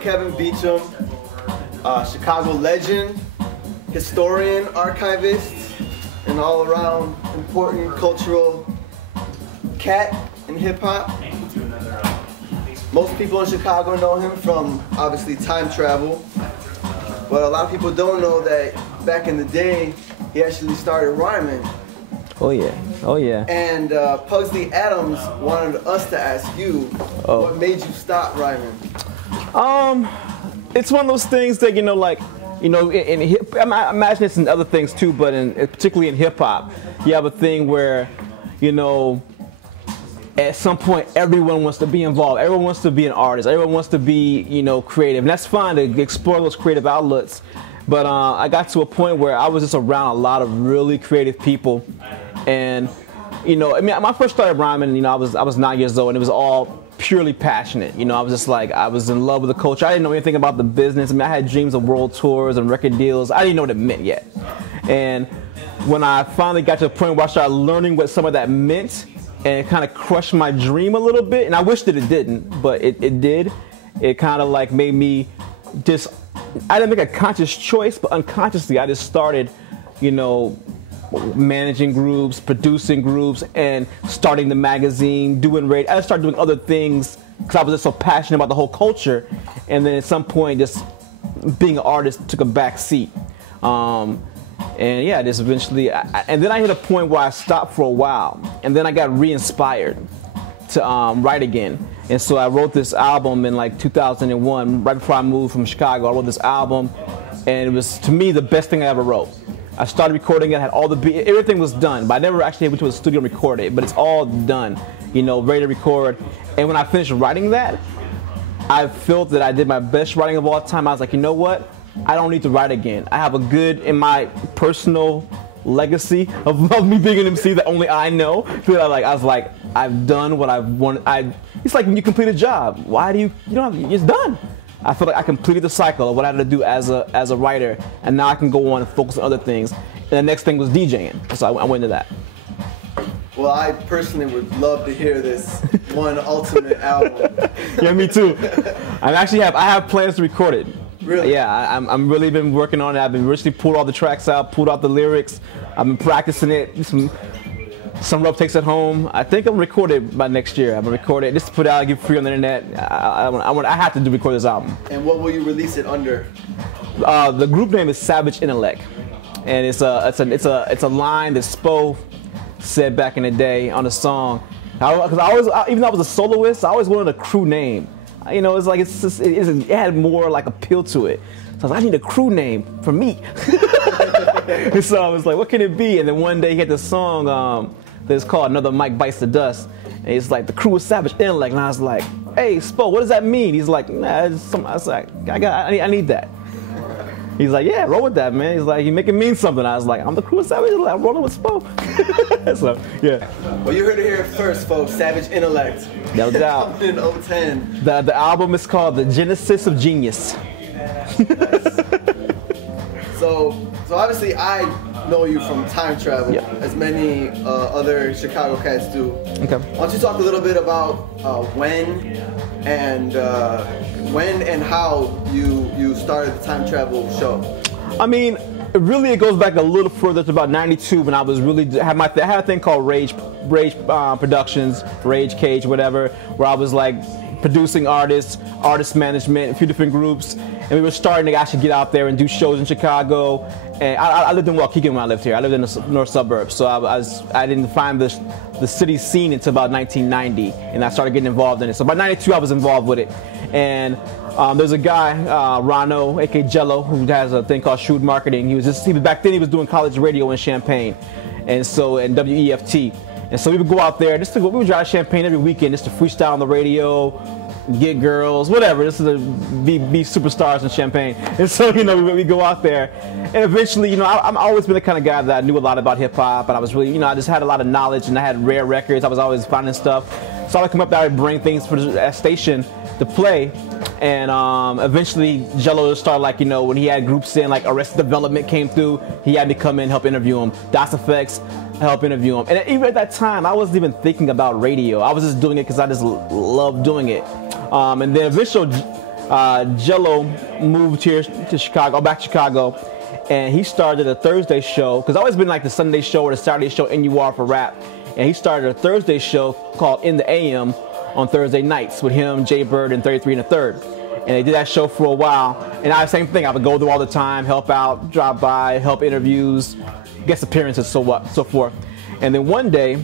Kevin Beacham, Chicago legend, historian, archivist, and all-around important cultural cat in hip-hop. Most people in Chicago know him from, obviously, time travel, but a lot of people don't know that back in the day, he actually started rhyming. Oh yeah, oh yeah. And Pugsley Adams wanted us to ask you, what made you stop rhyming? It's one of those things that, I imagine it's in other things too, but particularly in hip hop, you have a thing where, at some point everyone wants to be involved. Everyone wants to be an artist. Everyone wants to be, creative. And that's fine to explore those creative outlets. But I got to a point where I was just around a lot of really creative people. And, my first started rhyming, I was 9 years old, and it was all purely passionate. I was just like, I was in love with the culture. I didn't know anything about the business. I had dreams of world tours and record deals. I didn't know what it meant yet. And when I finally got to a point where I started learning what some of that meant, and it kind of crushed my dream a little bit, and I wish that it didn't, but it did. It kind of like made me just, I didn't make a conscious choice, but unconsciously I just started, managing groups, producing groups, and starting the magazine, doing radio. I started doing other things because I was just so passionate about the whole culture. And then at some point, just being an artist took a back seat. And yeah, just eventually, and then I hit a point where I stopped for a while, and then I got re-inspired to write again. And so I wrote this album in like 2001, right before I moved from Chicago. I wrote this album, and it was, to me, the best thing I ever wrote. I started recording it, had all the beats, everything was done, but I never actually went to a studio and recorded it, but it's all done, ready to record. And when I finished writing that, I felt that I did my best writing of all time. I was like, you know what? I don't need to write again. I have a good, in my personal legacy of me being an MC that only I know. I was like, I've done what I've wanted. It's like when you complete a job. Why do it's done. I feel like I completed the cycle of what I had to do as a writer, and now I can go on and focus on other things. And the next thing was DJing, so I went into that. Well, I personally would love to hear this one ultimate album. Yeah, me too. I have plans to record it. Really? Yeah, I'm really been working on it. I've been recently pulled all the tracks out, pulled out the lyrics. I've been practicing it. Some rough takes at home. I think I'm recorded by next year. I'm gonna record it just to put it out, give it free on the internet. I have to record this album. And what will you release it under? The group name is Savage Intellect, and it's a line that Spo said back in the day on a song. Because even though I was a soloist, I always wanted a crew name. It's like it had more like appeal to it. So I was like, I need a crew name for me. And so I was like, what can it be? And then one day he had this song that's called Another Mic Bites the Dust. And he's like, the crew is Savage Intellect. And I was like, hey, Spo, what does that mean? He's like, nah, I was like, I need that. He's like, yeah, roll with that, man. He's like, you make it mean something. I was like, I'm the crew of Savage Intellect. I'm rolling with Spo. So, yeah. Well, you heard it here first, folks. Savage Intellect. No doubt. In 010. The album is called The Genesis of Genius. Nice. So obviously I know you from time travel, as many other Chicago cats do. Okay. Why don't you talk a little bit about when and how you started the time travel show? I mean, it goes back a little further to about '92 when I was I had a thing called Rage Productions, Rage Cage, whatever, where I was like producing artist management, a few different groups, and we were starting to actually get out there and do shows in Chicago. And I lived in Waukegan when I lived here. I lived in the north suburbs, so I didn't find the city scene until about 1990, and I started getting involved in it. So by '92, I was involved with it. And there's a guy, Rano, aka Jello, who has a thing called Shrewd Marketing. Back then he was doing college radio in Champaign, and WEFT. And so we would go out there we would drive Champaign every weekend just to freestyle on the radio, get girls, whatever. This is be superstars in Champaign. And so, we go out there, and eventually, I've always been the kind of guy that I knew a lot about hip hop, and I was really, I just had a lot of knowledge, and I had rare records. I was always finding stuff. So I would come up there and bring things for the station to play. And eventually Jello started, when he had groups in, like Arrested Development came through, he had me come in, help interview him. Das Effects, help interview him. And even at that time, I wasn't even thinking about radio. I was just doing it because I just loved doing it. And then eventually Jello moved here to Chicago, back to Chicago, and he started a Thursday show, because I've always been like the Sunday show or the Saturday show NUR for rap, and he started a Thursday show called In the AM on Thursday nights with him, Jay Bird, and 33 and a Third. And they did that show for a while, and I same thing. I would go there all the time, help out, drop by, help interviews, guest appearances, so forth. And then one day,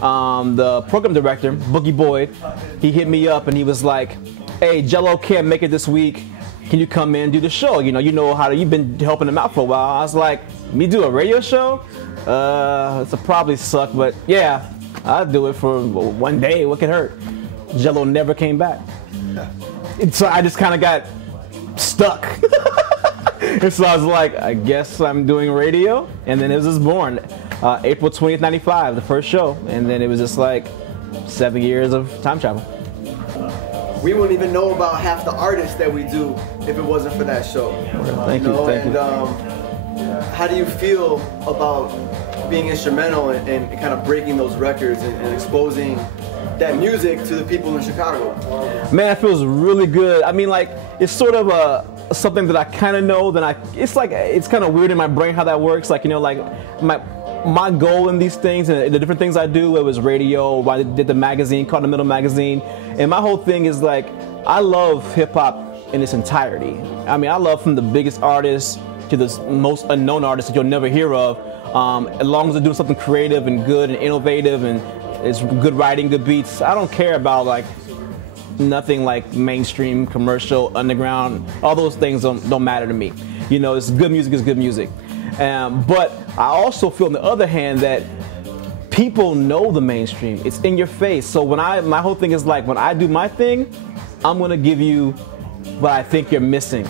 the program director, Boogie Boyd, he hit me up and he was like, "Hey, Jello can't make it this week. Can you come in and do the show? You've been helping him out for a while." I was like, "Me do a radio show? It's probably suck, but yeah, I'll do it for one day. What could hurt?" Jello never came back. And so I just kind of got stuck. And so I was like, I guess I'm doing radio. And then it was just born. April 20th, 95, the first show. And then it was just like 7 years of time travel. We wouldn't even know about half the artists that we do if it wasn't for that show. Thank you. Thank you. How do you feel about being instrumental and kind of breaking those records and exposing that music to the people in Chicago? Man, it feels really good. I mean, like, it's sort of something that I kind of know. It's kind of weird in my brain how that works. Like, my goal in these things and the different things I do, it was radio, I did the magazine, Continental Magazine, and my whole thing is like, I love hip hop in its entirety. I mean, I love from the biggest artists to the most unknown artists that you'll never hear of, as long as they're doing something creative and good and innovative and it's good writing, good beats. I don't care about like nothing like mainstream, commercial, underground. All those things don't matter to me. It's good music is good music. But I also feel on the other hand that people know the mainstream. It's in your face. So my whole thing is like, when I do my thing, I'm gonna give you what I think you're missing.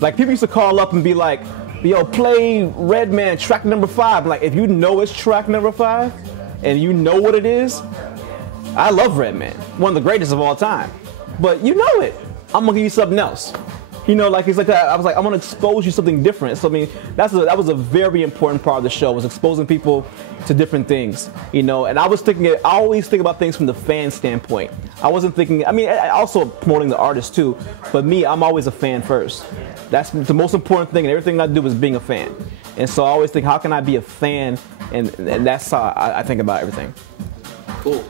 Like, people used to call up and be like, "Yo, play Redman track number 5." Like, if you know it's track number 5 and you know what it is, I love Redman, one of the greatest of all time. But you know it. I'm gonna give you something else. It's like that. I was like, I'm gonna expose you something different. So I mean, that was a very important part of the show, was exposing people to different things. And I always think about things from the fan standpoint. I wasn't thinking. I mean, also promoting the artist too. But me, I'm always a fan first. That's the most important thing, and everything I do is being a fan. And so I always think, how can I be a fan? And that's how I think about everything. Cool.